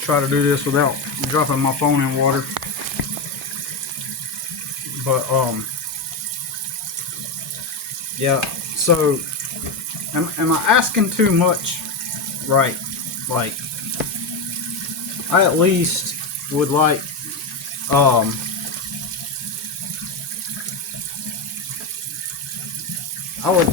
Try to do this without dropping my phone in water. But yeah. So, am I asking too much? Right. Like, I at least would like um I would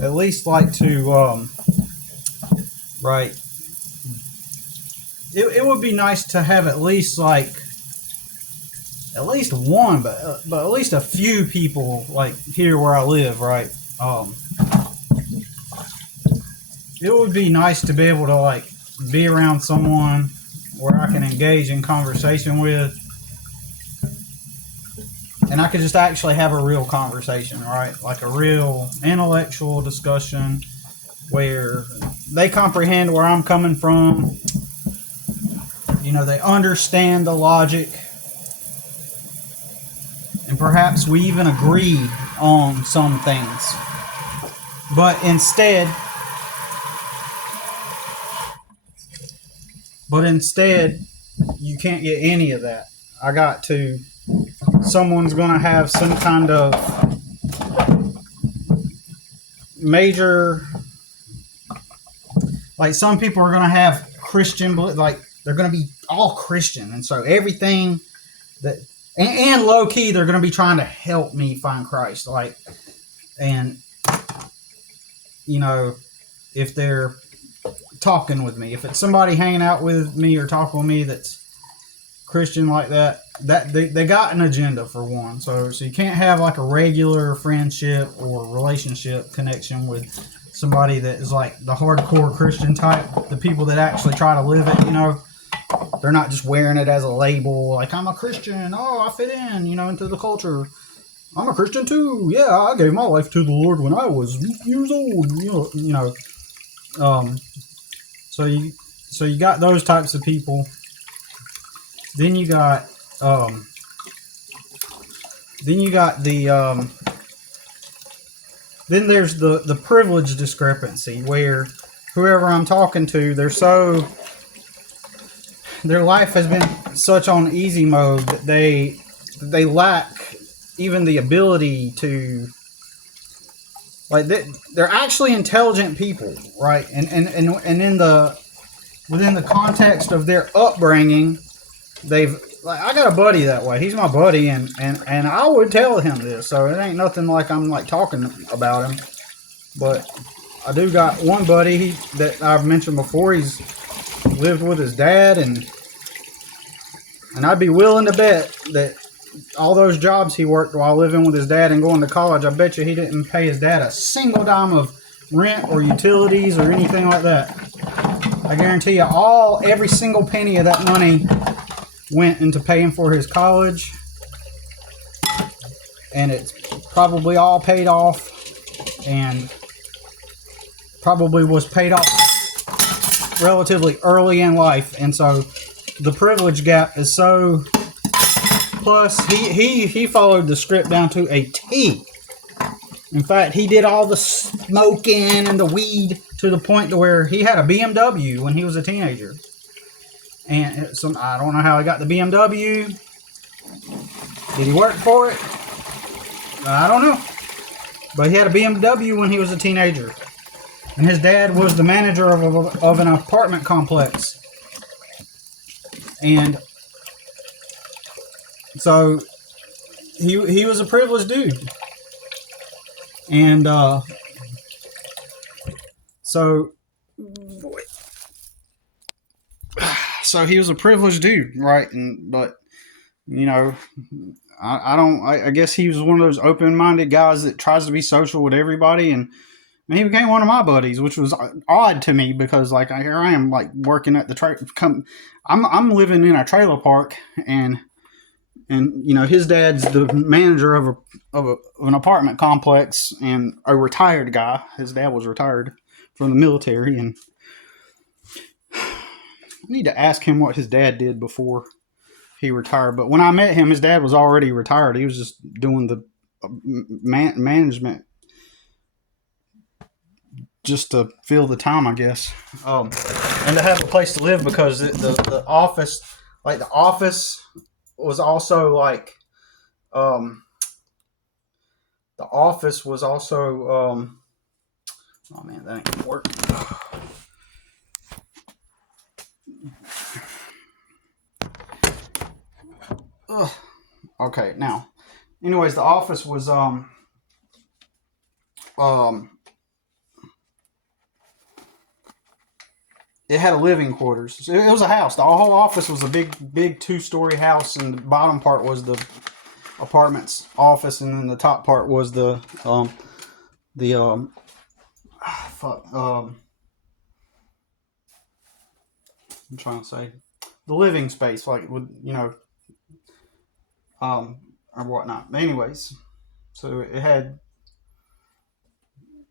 at least like to right. It would be nice to have at least one, but at least a few people like here where I live, right? It would be nice to be able to like be around someone where I can engage in conversation with, and I could just actually have a real conversation, right? Like a real intellectual discussion where they comprehend where I'm coming from. You know, they understand the logic, and perhaps we even agree on some things. But instead, you can't get any of that. Someone's going to have some kind of major, like some people are going to have Christian, like they're going to be all Christian. And so everything that, and low key, they're going to be trying to help me find Christ. Like, and, you know, if they're talking with me, if it's somebody hanging out with me or talking with me that's Christian like that they got an agenda for one. So you can't have like a regular friendship or relationship connection with somebody that is like the hardcore Christian type, the people that actually try to live it, you know. They're not just wearing it as a label, like I'm a Christian, oh I fit in, you know, into the culture. I'm a Christian too. Yeah, I gave my life to the Lord when I was years old, you know. So you got those types of people. Then you got then there's the privilege discrepancy where whoever I'm talking to, their life has been such on easy mode that they lack even the ability to, like, they're actually intelligent people, right? And within the context of their upbringing, I got a buddy that way. He's my buddy, and I would tell him this, so it ain't nothing like I'm like talking about him. But I do got one buddy that I've mentioned before. He's lived with his dad, and I'd be willing to bet that all those jobs he worked while living with his dad and going to college, I bet you he didn't pay his dad a single dime of rent or utilities or anything like that. I guarantee you every single penny of that money went into paying for his college, and it's probably all paid off, and probably was paid off relatively early in life. And so the privilege gap is so, plus he followed the script down to a T. In fact, he did all the smoking and the weed to the point to where he had a BMW when he was a teenager. And I don't know how he got the BMW. Did he work for it? I don't know. But he had a BMW when he was a teenager. And his dad was the manager of an apartment complex. And so he was a privileged dude. And so he was a privileged dude, right? But you know, I guess he was one of those open-minded guys that tries to be social with everybody, and he became one of my buddies, which was odd to me because like here I am like working at the I'm living in a trailer park, and you know his dad's the manager of an apartment complex and a retired guy. His dad was retired from the military, and I need to ask him what his dad did before he retired. But when I met him, his dad was already retired. He was just doing the management just to fill the time, I guess. And to have a place to live, because the office, like the office, was also like, the office was also, oh man, that ain't gonna work. Ugh. Okay, now, anyways, the office was it had a living quarters. It was a house. The whole office was a big 2-story house, and the bottom part was the apartment's office, and then the top part was the I'm trying to say the living space, like with or whatnot. But anyways, so it had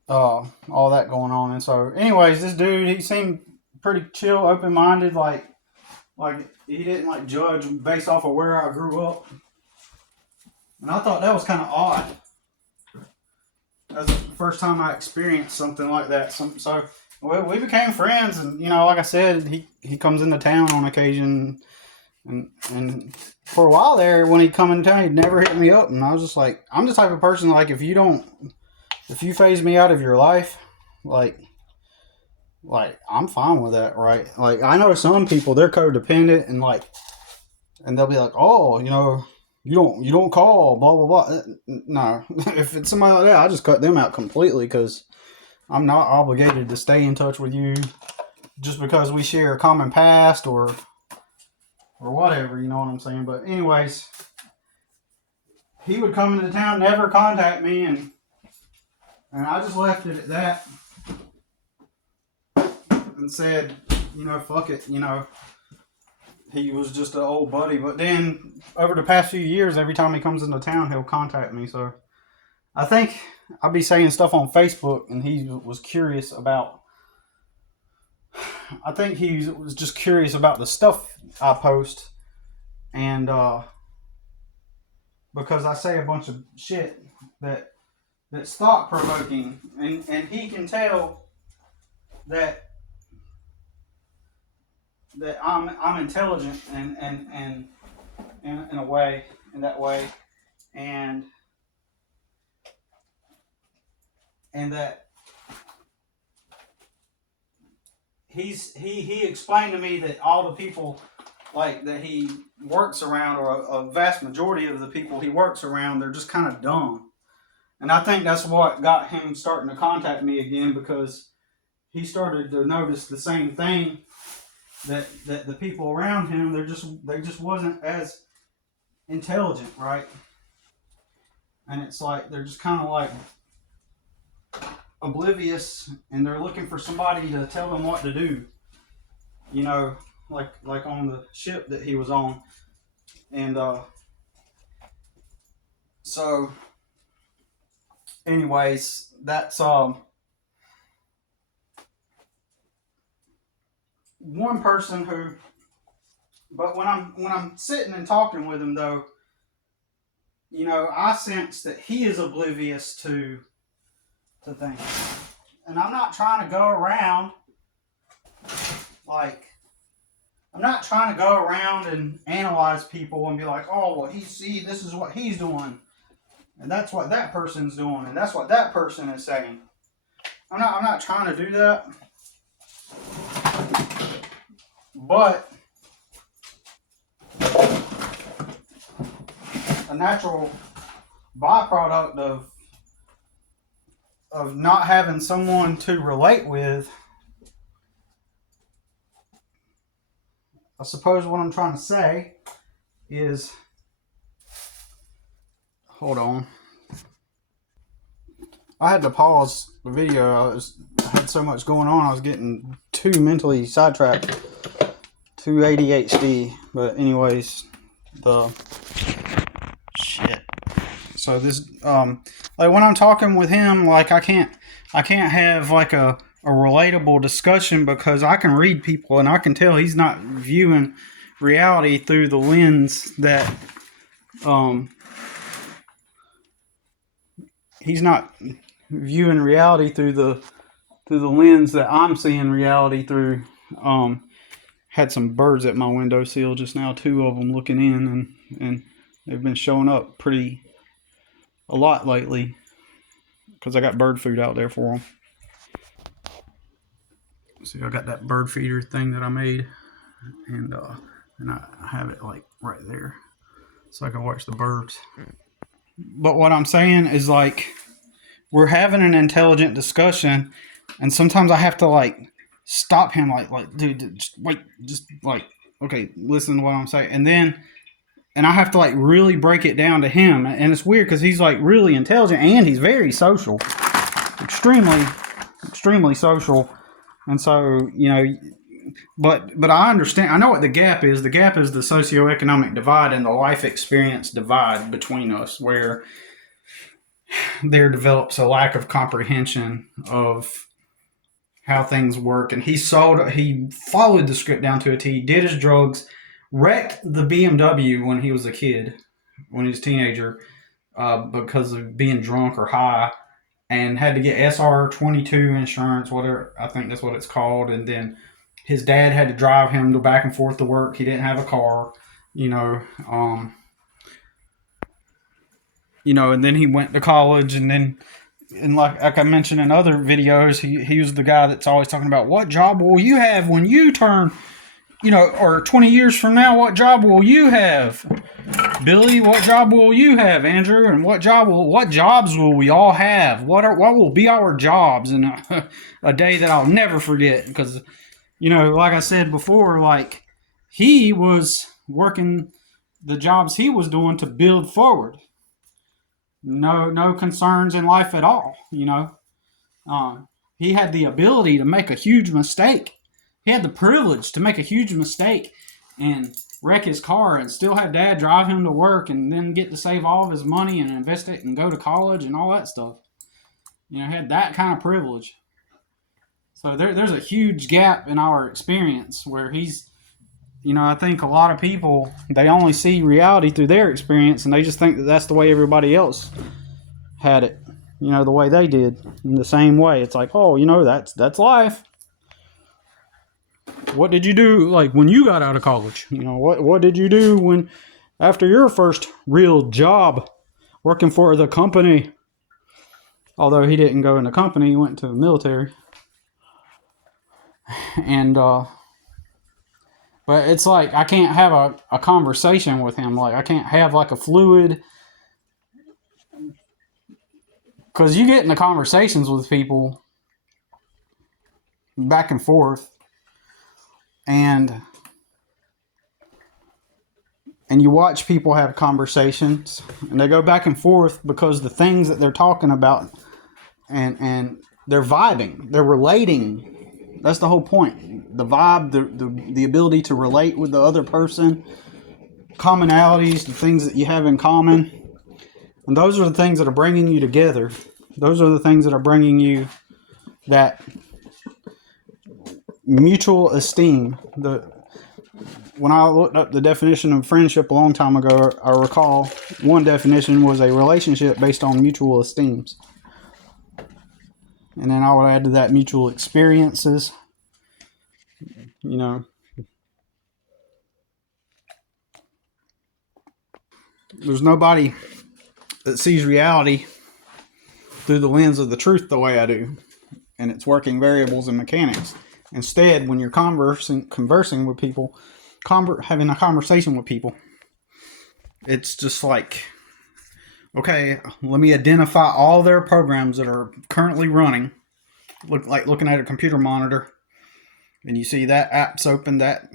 all that going on, and so anyways, this dude, he seemed pretty chill, open minded, like he didn't like judge based off of where I grew up, and I thought that was kind of odd. That was the first time I experienced something like that. So we became friends, and like I said, he comes into town on occasion, and for a while there, when he'd come into town, he'd never hit me up, and I was just like, I'm the type of person, like, if you phase me out of your life, like I'm fine with that, right? Like, I know some people, they're codependent, and they'll be like, oh, you don't call, blah blah blah. No, if it's somebody like that, I just cut them out completely, because I'm not obligated to stay in touch with you just because we share a common past or whatever. You know what I'm saying? But anyways, he would come into town, never contact me, and I just left it at that, and said, fuck it, he was just an old buddy. But then over the past few years, every time he comes into town, he'll contact me. So I think I'll be saying stuff on Facebook, and he was curious about, I think he was just curious about the stuff I post, and because I say a bunch of shit that's thought provoking, and he can tell that I'm intelligent and in a way, in that way, and that he explained to me that all the people, like, that he works around, or a vast majority of the people he works around, they're just kind of dumb. And I think that's what got him starting to contact me again, because he started to notice the same thing, that the people around him, they just wasn't as intelligent, right? And it's like they're just kind of like oblivious, and they're looking for somebody to tell them what to do. Like on the ship that he was on, and so anyways, that's one person who. But when I'm sitting and talking with him, though, I sense that he is oblivious to things, and I'm not trying to go around and analyze people and be like, oh, well, this is what he's doing, and that's what that person's doing, and that's what that person is saying. I'm not trying to do that, but a natural byproduct of not having someone to relate with, I suppose what I'm trying to say is, hold on, I had to pause the video. I had so much going on, I was getting too mentally sidetracked, too ADHD. But anyways, so this, like, when I'm talking with him, like, I can't have like a relatable discussion, because I can read people, and I can tell he's not viewing reality through the lens that he's not viewing reality through the through the lens that I'm seeing reality through. Had some birds at my windowsill just now, 2 of them looking in, and they've been showing up a lot lately because I got bird food out there for them. See, I got that bird feeder thing that I made, and I have it like right there so I can watch the birds. But what I'm saying is, like, we're having an intelligent discussion, and sometimes I have to like stop him, like, dude, just wait, just like, okay, listen to what I'm saying, and I have to like really break it down to him, and it's weird because he's like really intelligent and he's very social, extremely social, and so but I understand. I know what the gap is. The gap is the socioeconomic divide and the life experience divide between us, where there develops a lack of comprehension of how things work. And he followed the script down to a T, did his drugs, wrecked the BMW when he was a kid, when he was a teenager, because of being drunk or high, and had to get SR22 insurance, whatever, I think that's what it's called. And then his dad had to drive him to back and forth to work. He didn't have a car, and then he went to college, and like I mentioned in other videos, he was the guy that's always talking about, what job will you have when you turn, or 20 years from now, what job will you have? Billy, what job will you have? Andrew, and what jobs will we all have? What will be our jobs? And a day that I'll never forget, because, like I said before, like, he was working the jobs he was doing to build forward. No concerns in life at all, He had the ability to make a huge mistake. He had the privilege to make a huge mistake and wreck his car and still have dad drive him to work and then get to save all of his money and invest it and go to college and all that stuff. He had that kind of privilege. So there's a huge gap in our experience where he's, I think a lot of people, they only see reality through their experience, and they just think that that's the way everybody else had it, the way they did, in the same way. It's like, oh, that's life. What did you do, like, when you got out of college? What did you do after your first real job working for the company? Although he didn't go in the company, he went to the military. And, but it's like, I can't have a conversation with him. Like, I can't have like a fluid, because you get into conversations with people back and forth, and you watch people have conversations, and they go back and forth because the things that they're talking about, and they're vibing, they're relating. That's the whole point. The vibe, the ability to relate with the other person, commonalities, the things that you have in common. And those are the things that are bringing you together. Those are the things that are bringing you that mutual esteem. When I looked up the definition of friendship a long time ago, I recall one definition was a relationship based on mutual esteems. And then I would add to that mutual experiences. There's nobody that sees reality through the lens of the truth the way I do, and its working variables and mechanics. Instead, when you're conversing with people, having a conversation with people, it's just like, okay, let me identify all their programs that are currently running. Looking at a computer monitor, and you see that app's open, that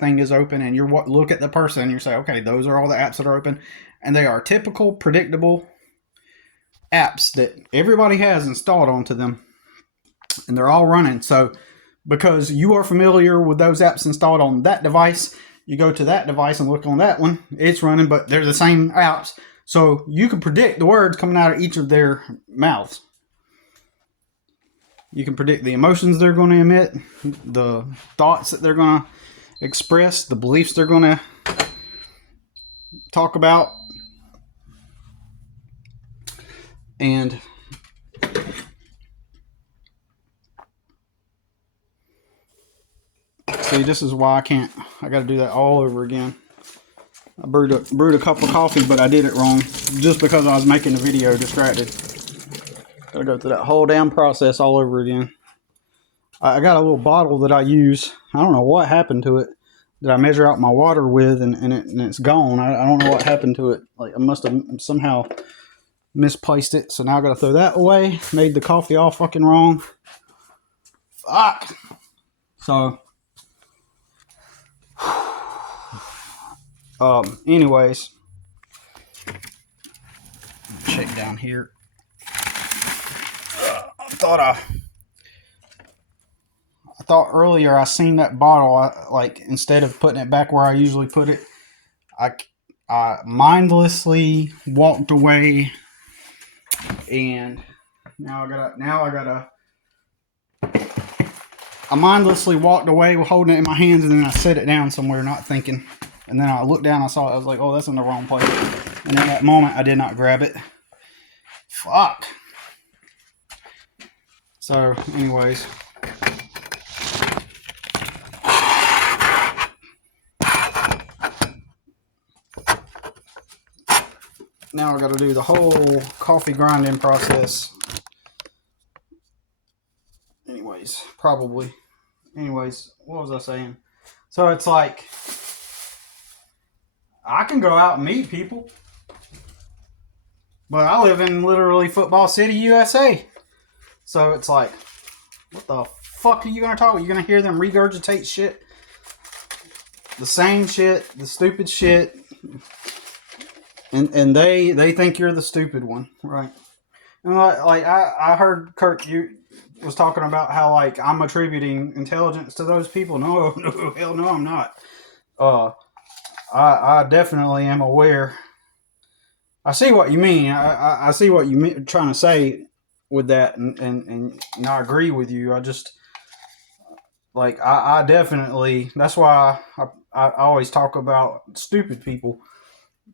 thing is open, and you look at the person and you say, okay, those are all the apps that are open, and they are typical, predictable apps that everybody has installed onto them, and they're all running. So because you are familiar with those apps installed on that device, you go to that device and look on that one, it's running, but they're the same apps. So you can predict the words coming out of each of their mouths. You can predict the emotions they're going to emit, the thoughts that they're going to express, the beliefs they're going to talk about. And See, this is why I can't. I got to do that all over again. I brewed a cup of coffee, but I did it wrong just because I was making the video distracted. Got to go through that whole damn process all over again. I got a little bottle that I use. I don't know what happened to it. That I measure out my water with, and it's gone. I don't know what happened to it. Like, I must have somehow misplaced it. So now I got to throw that away. Made the coffee all fucking wrong. Fuck. So, anyways, check down here. I thought earlier I seen that bottle. Like, instead of putting it back where I usually put it, I mindlessly walked away, and I mindlessly walked away holding it in my hands, and then I set it down somewhere, not thinking. And then I looked down, I saw it, I was like, oh, that's in the wrong place. And in that moment, I did not grab it. Fuck. So, anyways. Now I got to do the whole coffee grinding process. Probably. Anyways, what was I saying? So it's like, I can go out and meet people, but I live in literally Football City, USA. So it's like, what the fuck are you going to talk about? You're going to hear them regurgitate shit? The same shit, the stupid shit. And they think you're the stupid one, right? And like I heard Kurt, you was talking about how, like, I'm attributing intelligence to those people. No, hell no, I'm not. I definitely am aware. I see what you mean. I see what you're trying to say with that, and I agree with you. I just, like, I definitely, that's why I always talk about stupid people.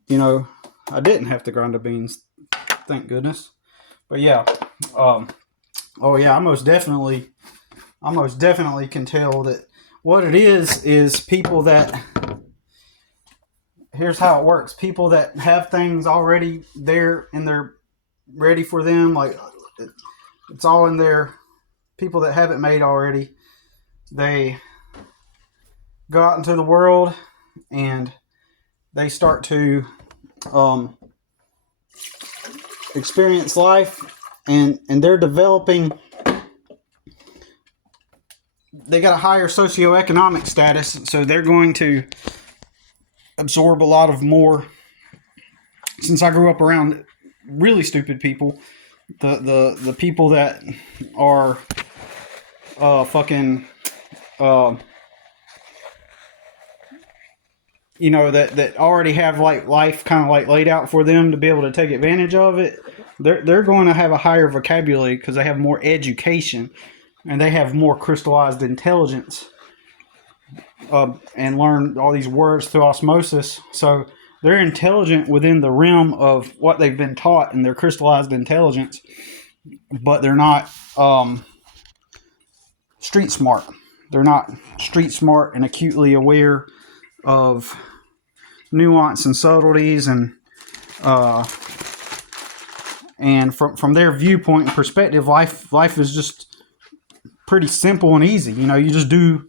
You know, I didn't have to grind the beans, thank goodness. But yeah, oh yeah, I most definitely can tell that what it is people that, here's how it works. People that have things already there and they're ready for them, like, it's all in there. People that have it made already, they go out into the world and they start to experience life, and they're developing. They got a higher socioeconomic status, so they're going to absorb a lot of more. Since I grew up around really stupid people, the people that are fucking you know, that already have, like, life kind of like laid out for them to be able to take advantage of it, they're going to have a higher vocabulary because they have more education and they have more crystallized intelligence, and learn all these words through osmosis. So they're intelligent within the realm of what they've been taught and their crystallized intelligence, but they're not street smart. They're not street smart and acutely aware of nuance and subtleties, and from their viewpoint and perspective, life is just pretty simple and easy. You know, you just do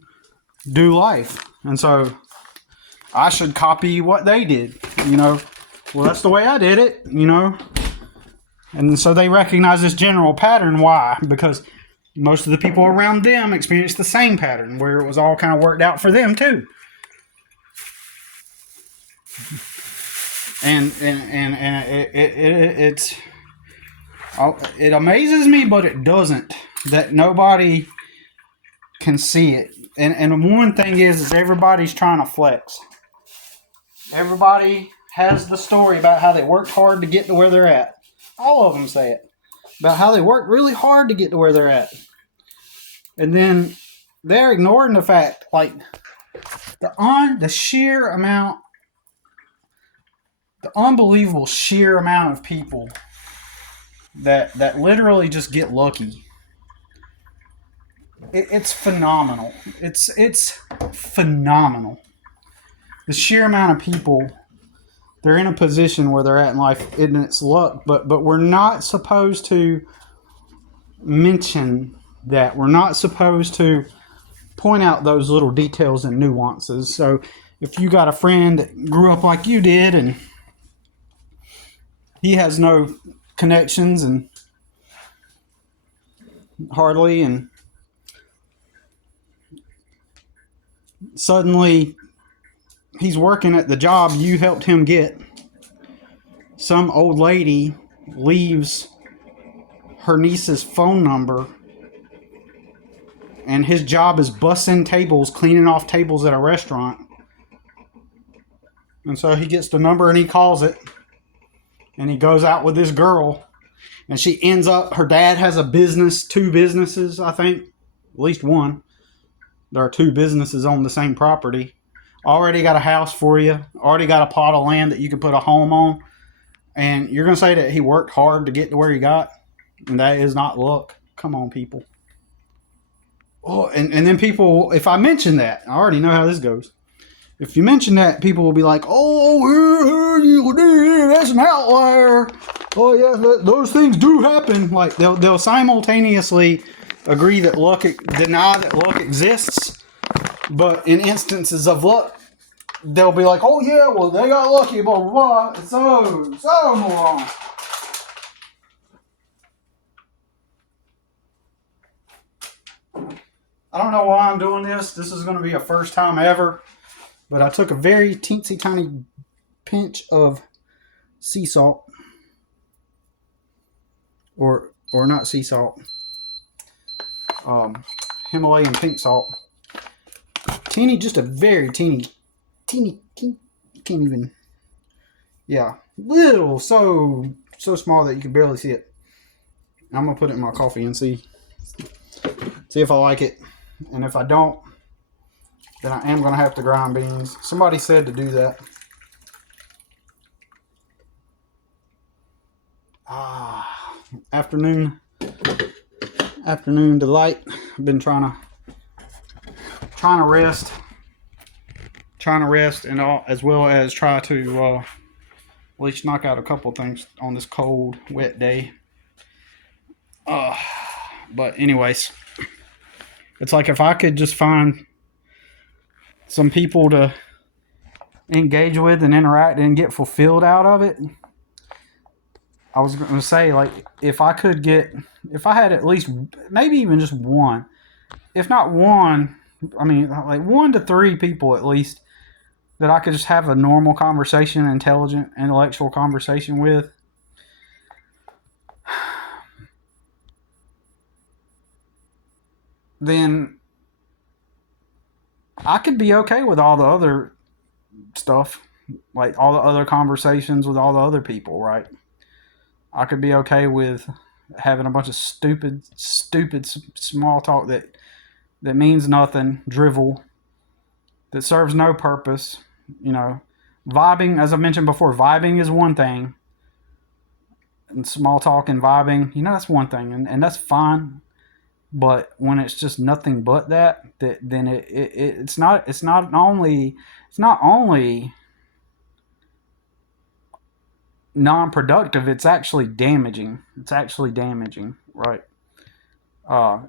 life, and so I should copy what they did. You know, well, that's the way I did it. You know, and so they recognize this general pattern. Why? Because most of the people around them experienced the same pattern, where it was all kind of worked out for them too. And it amazes me, but it doesn't, that nobody can see it. And one thing is everybody's trying to flex. Everybody has the story about how they worked hard to get to where they're at. All of them say it. About how they worked really hard to get to where they're at. And then they're ignoring the fact, like, the sheer amount, the unbelievable sheer amount of people that literally just get lucky. it's phenomenal. It's phenomenal. The sheer amount of people, they're in a position where they're at in life, and it's luck. But we're not supposed to mention that. We're not supposed to point out those little details and nuances. So if you got a friend that grew up like you did and he has no connections and hardly, and suddenly he's working at the job you helped him get, some old lady leaves her niece's phone number, and his job is bussing tables, cleaning off tables at a restaurant. And so he gets the number and he calls it, and he goes out with this girl, and she ends up, her dad has a business, 2 businesses, I think, at least one. There are 2 businesses on the same property. Already got a house for you, already got a plot of land that you can put a home on. And you're going to say that he worked hard to get to where he got? And that is not luck. Come on, people. Oh, and then people, if I mention that, I already know how this goes. If you mention that, people will be like, oh, that's an outlier. Oh, yeah, those things do happen. Like, they'll simultaneously agree that deny that luck exists. But in instances of luck, they'll be like, oh, yeah, well, they got lucky, blah, blah, blah. It's so moron. I don't know why I'm doing this. This is going to be a first time ever. But I took a very teensy tiny pinch of sea salt. Or not sea salt. Himalayan pink salt. Just a very teeny, can't even, yeah, little, so small that you can barely see it. I'm going to put it in my coffee and see if I like it. And if I don't, then I am going to have to grind beans. Somebody said to do that. Afternoon delight. I've been trying to rest, and as well as try to at least knock out a couple things on this cold, wet day. But anyways, it's like if I could just find some people to engage with and interact and get fulfilled out of it. I was going to say, like, if I had at least, maybe even just one, if not one, I mean, like 1 to 3 people at least that I could just have a normal conversation, intelligent, intellectual conversation with. Then I could be okay with all the other stuff, like all the other conversations with all the other people, right? I could be okay with having a bunch of stupid small talk that means nothing, drivel, that serves no purpose. You know, vibing, as I mentioned before, vibing is one thing. And small talk and vibing, that's one thing, and that's fine. But when it's just nothing but that then it's not only non-productive, it's actually damaging. Right?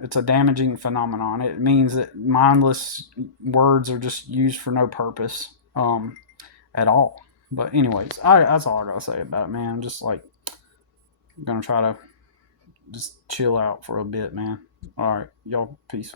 It's a damaging phenomenon. It means that mindless words are just used for no purpose at all. But anyways, that's all I gotta say about it, man. I'm just like gonna try to just chill out for a bit, man. All right, y'all, peace.